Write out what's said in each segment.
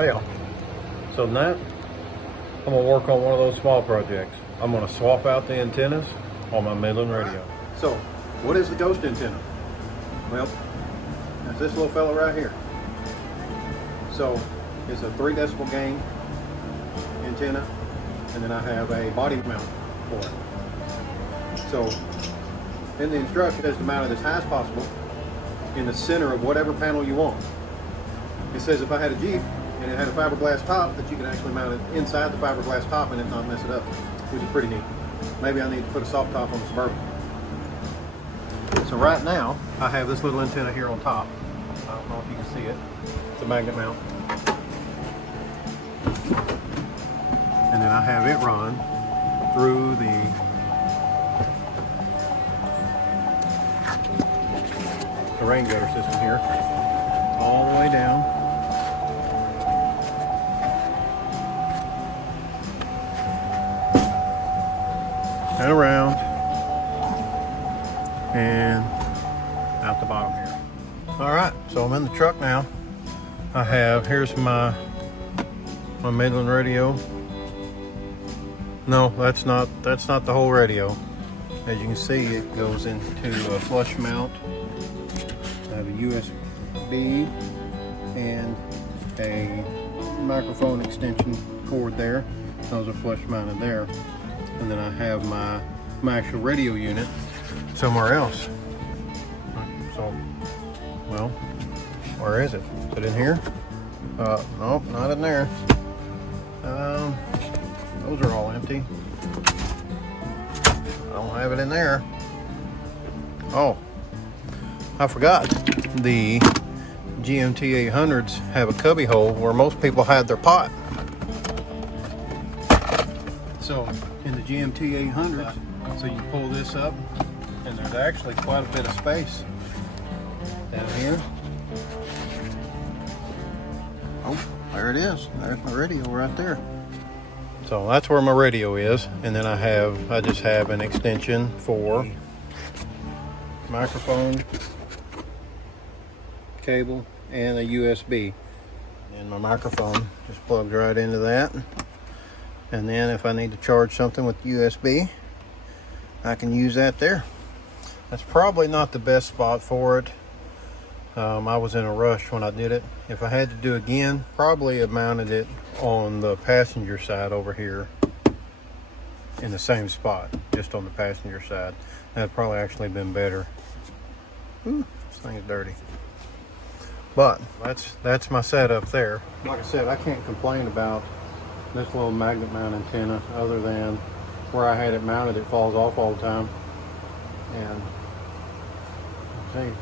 Hey y'all. So now I'm gonna work on one of those small projects. I'm gonna swap out the antennas on my Midland radio. So what is the ghost antenna? Well, that's this little fella right here. So it's a 3 decibel gain antenna, and then I have a body mount for it. So in the instruction is to mount it as high as possible in the center of whatever panel you want. It says if I had a Jeep and it had a fiberglass top, that you can actually mount it inside the fiberglass top and it not mess it up, which is pretty neat. Maybe I need to put a soft top on the Suburban. So right now, I have this little antenna here on top. I don't know if you can see it. It's a magnet mount. And then I have it run through the rain gutter system here, all the way down. And around. And out the bottom here. All right, so I'm in the truck now. Here's my Midland radio. No, that's not the whole radio. As you can see, it goes into a flush mount. I have a USB and a microphone extension cord there. Those are flush mounted there. And then I have my actual radio unit somewhere else. So, well, where is it? Is it in here? Nope, not in there. Those are all empty. I don't have it in there. Oh, I forgot. The GMT 800s have a cubby hole where most people hide their pot. So in the GMT 800s, so you pull this up, and there's actually quite a bit of space down here. Oh, there it is. There's my radio right there. So that's where my radio is, and then I just have an extension for microphone, cable, and a USB. And my microphone just plugs right into that. And then if I need to charge something with USB, I can use that there. That's probably not the best spot for it. I was in a rush when I did it. If I had to do it again, probably have mounted it on the passenger side over here in the same spot, just on the passenger side. That'd probably actually been better. Ooh, this thing's dirty. But that's my setup there. Like I said, I can't complain about this little magnet mount antenna, other than where I had it mounted, it falls off all the time. And see,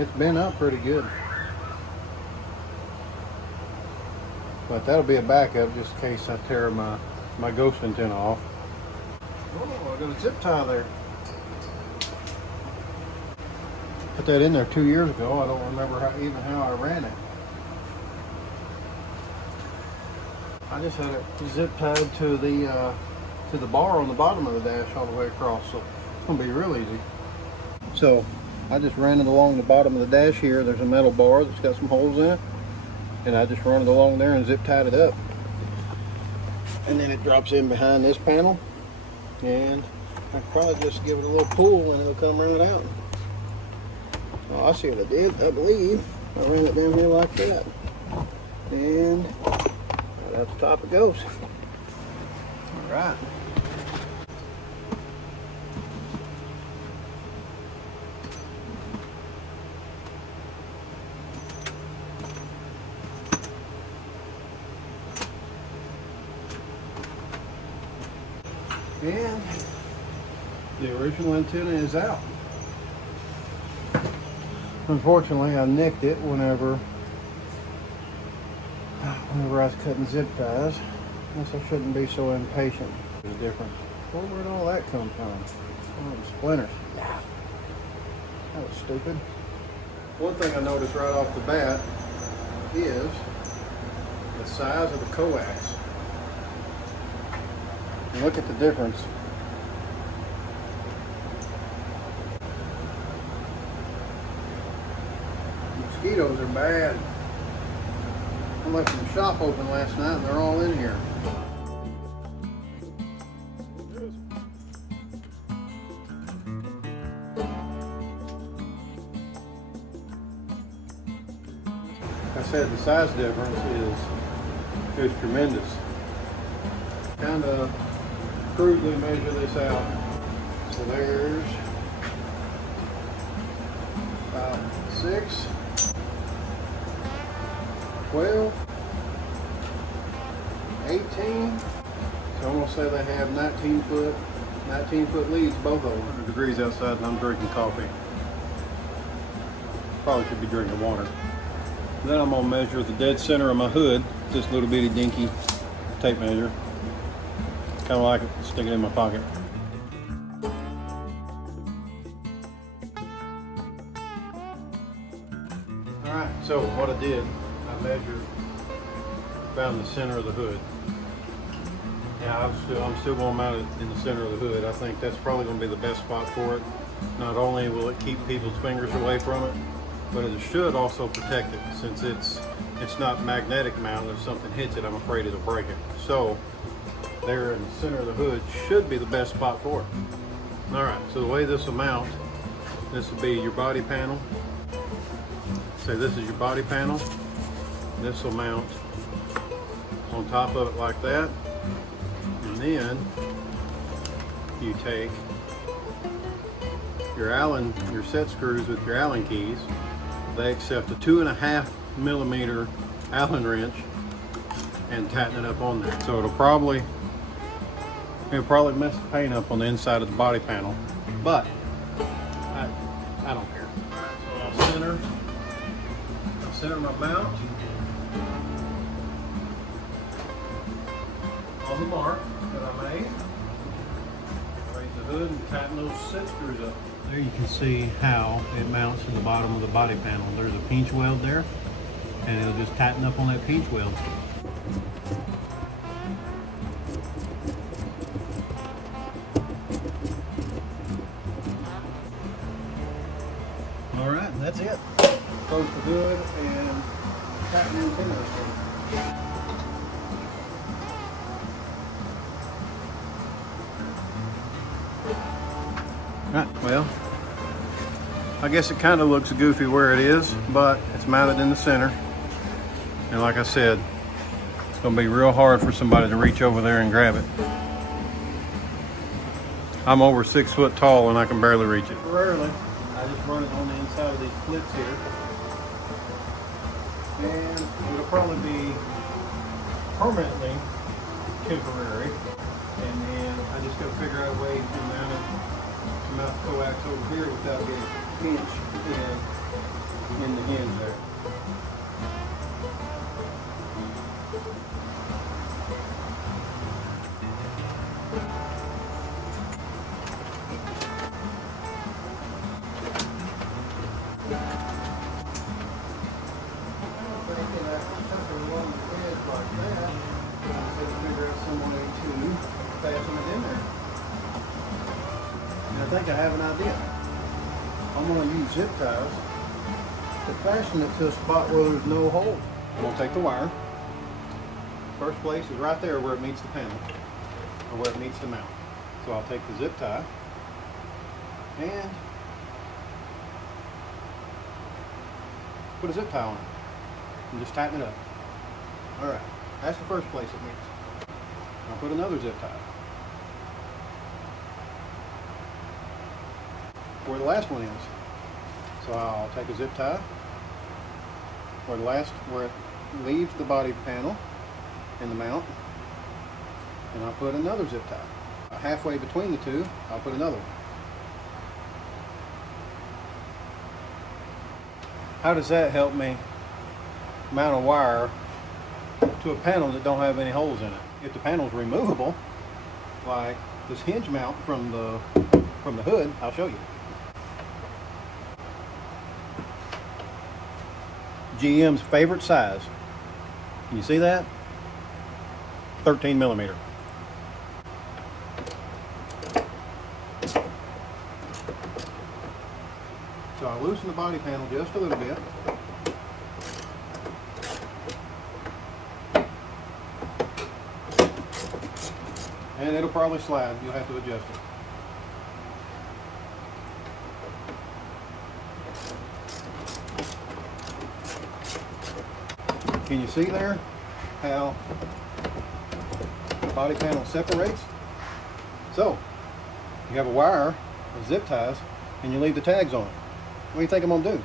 it's been up pretty good. But that'll be a backup just in case I tear my ghost antenna off. Oh, I got a zip tie there. Put that in there 2 years ago. I don't remember how I ran it. I just had it zip tied to the bar on the bottom of the dash all the way across, so it's gonna be real easy. So I just ran it along the bottom of the dash here. There's a metal bar that's got some holes in it, and I just run it along there and zip tied it up. And then it drops in behind this panel, and I can probably just give it a little pull and it'll come right out. Oh, I see what I did, I believe. I ran it down here like that, and right out the top it goes. All right. And the original antenna is out. Unfortunately, I nicked it whenever I was cutting zip ties. I guess I shouldn't be so impatient. There's a difference. Well, where'd all that come from? Oh, the splinters. Yeah. That was stupid. One thing I noticed right off the bat is the size of the coax. And look at the difference. Mosquitoes are bad. I left the shop open last night and they're all in here. Like I said, the size difference is tremendous. Kind of crudely measure this out. So there's about 6, 12, 18. So I'm gonna say they have 19 foot leads, both of them. 100 degrees outside and I'm drinking coffee. Probably should be drinking water. Then I'm gonna measure the dead center of my hood. This little bitty dinky tape measure. Kind of like it, stick it in my pocket. All right, so what I did, I measured, found the center of the hood. Yeah, I'm still going to mount it in the center of the hood. I think that's probably going to be the best spot for it. Not only will it keep people's fingers away from it, but it should also protect it, since it's not magnetic mount. If something hits it, I'm afraid it'll break it. So there in the center of the hood should be the best spot for it. All right, so the way this will mount, this will be your body panel. Say this is your body panel. This will mount on top of it like that. And then you take your set screws with your Allen keys. They accept a 2.5 millimeter Allen wrench and tighten it up on there. So it'll probably mess the paint up on the inside of the body panel, but I don't care. So I'll center my mount on the mark that I made. Raise the hood and tighten those set screws up. There you can see how it mounts to the bottom of the body panel. There's a pinch weld there, and it'll just tighten up on that pinch weld. All right, that's it. Close the hood and tighten the antennas. Right, well, I guess it kind of looks goofy where it is, but it's mounted in the center. And like I said, it's going to be real hard for somebody to reach over there and grab it. I'm over 6 foot tall and I can barely reach it. Rarely. I just run it on the inside of these clips here. And it'll probably be permanently temporary. And then I just got to figure out a way to mount it, to mount the coax over here without getting pinched in the hinge there. I think I have an idea. I'm going to use zip ties to fasten it to a spot where there's no hole. I'm going to take the wire. First place is right there where it meets the panel, or where it meets the mount. So I'll take the zip tie and put a zip tie on it and just tighten it up. Alright, that's the first place it meets. I'll put another zip tie where the last one is. So I'll take a zip tie where it leaves the body panel and the mount, and I'll put another zip tie. Halfway between the two, I'll put another one. How does that help me mount a wire to a panel that don't have any holes in it? If the panel's removable, like this hinge mount from the hood, I'll show you. GM's favorite size. Can you see that? 13 millimeter. So I loosen the body panel just a little bit. and it'll probably slide. You'll have to adjust it. Can you see there how the body panel separates? So you have a wire with zip ties and you leave the tags on it. What do you think I'm gonna do?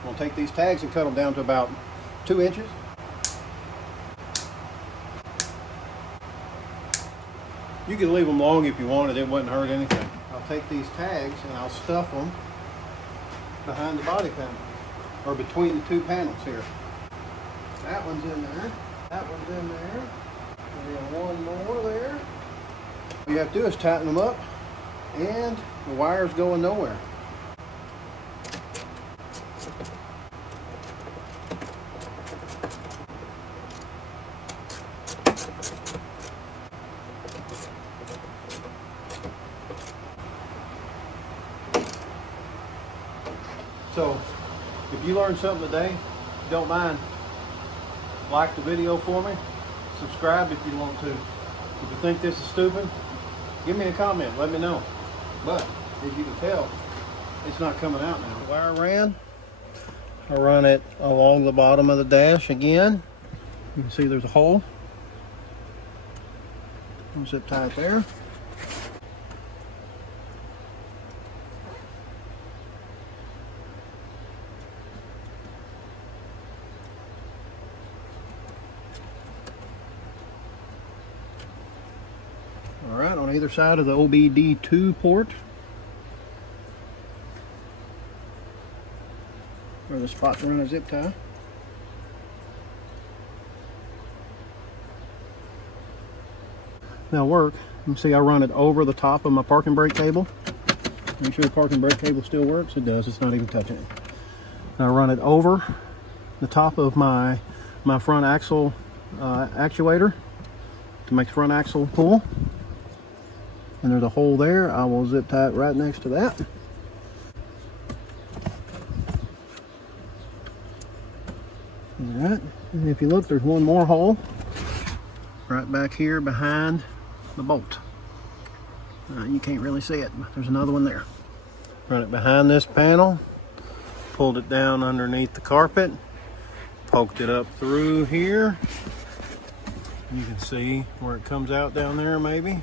I'm gonna take these tags and cut them down to about 2 inches. You can leave them long if you wanted, it wouldn't hurt anything. I'll take these tags and I'll stuff them behind the body panel, or between the two panels here. That one's in there, that one's in there, and then one more there. All you have to do is tighten them up, and the wire's going nowhere. So, if you learned something today, don't mind, like the video for me, subscribe if you want to. If you think this is stupid, give me a comment, let me know. But, as you can tell, it's not coming out now. The wire I run it along the bottom of the dash again. You can see there's a hole. Zip tie it there. All right, on either side of the OBD2 port, or the spot to run a zip tie. Now work. You can see I run it over the top of my parking brake cable. Make sure the parking brake cable still works. It does. It's not even touching it. And I run it over the top of my front axle actuator to make the front axle pull. And there's a hole there. I will zip tie it right next to that. Alright, and if you look, there's one more hole right back here behind the bolt. You can't really see it, but there's another one there. Run it behind this panel, pulled it down underneath the carpet, poked it up through here. You can see where it comes out down there maybe.